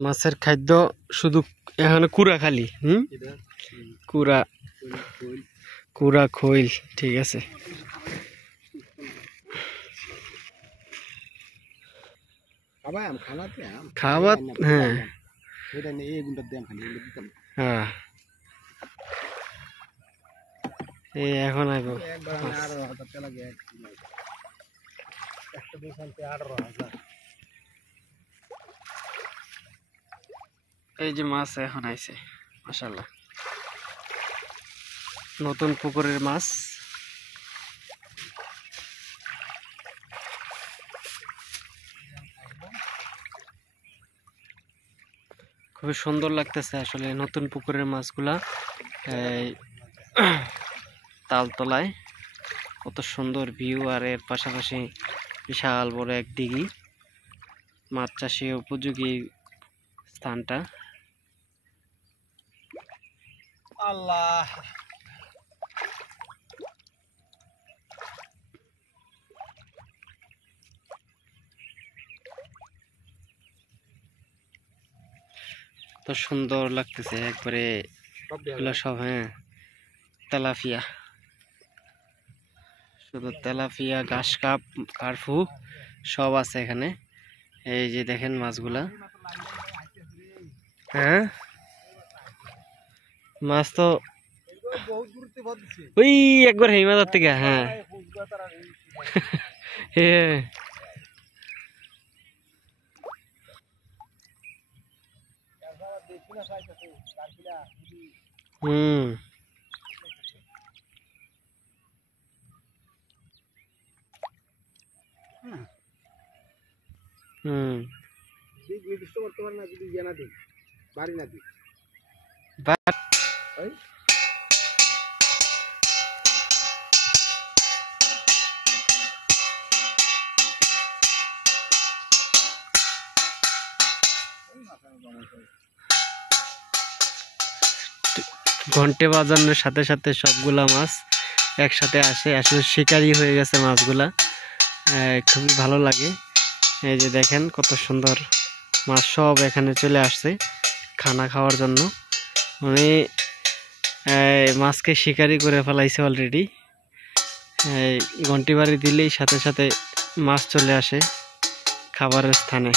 মাছের খাদ্য শুধু এখানে কুড়া খালি কুড়া কুড়া খৈল ঠিক আছে। খাবার হ্যাঁ হ্যাঁ এই এখন আইব এই যে মাছ এখন আইছে মাশাআল্লাহ নতুন পুকুরের মাছ। খুবই সুন্দর লাগতেছে আসলে নতুন পুকুরের মাছগুলা তালতলায় কত সুন্দর ভিউ আর এর পাশাপাশি বিশাল বড় এক দিঘি মাছ চাষে উপযোগী স্থানটা। আল্লাহ তো সুন্দর লাগতেছে একবারে এগুলো সব হ্যাঁ তেলাপিয়া শুধু তেলাপিয়া ঘাস কাপ কার্ফু সব আছে এখানে। এই যে দেখেন মাছগুলা হ্যাঁ মাছ তো ওই একবার হিমাদার থেকে হ্যাঁ হুম হুম ঘন্টে বাজানোর সাথে সাথে সবগুলা মাছ একসাথে আসে আসলে শিকারি হয়ে গেছে মাছগুলা খুবই ভালো লাগে। এই যে দেখেন কত সুন্দর মাছ সব এখানে চলে আসছে খানা খাওয়ার জন্য মানে মাছকে শিকারি করে ফেলাইছে অলরেডি। ঘন্টি বাড়ি দিলেই সাথে সাথে মাছ চলে আসে খাবারের স্থানে।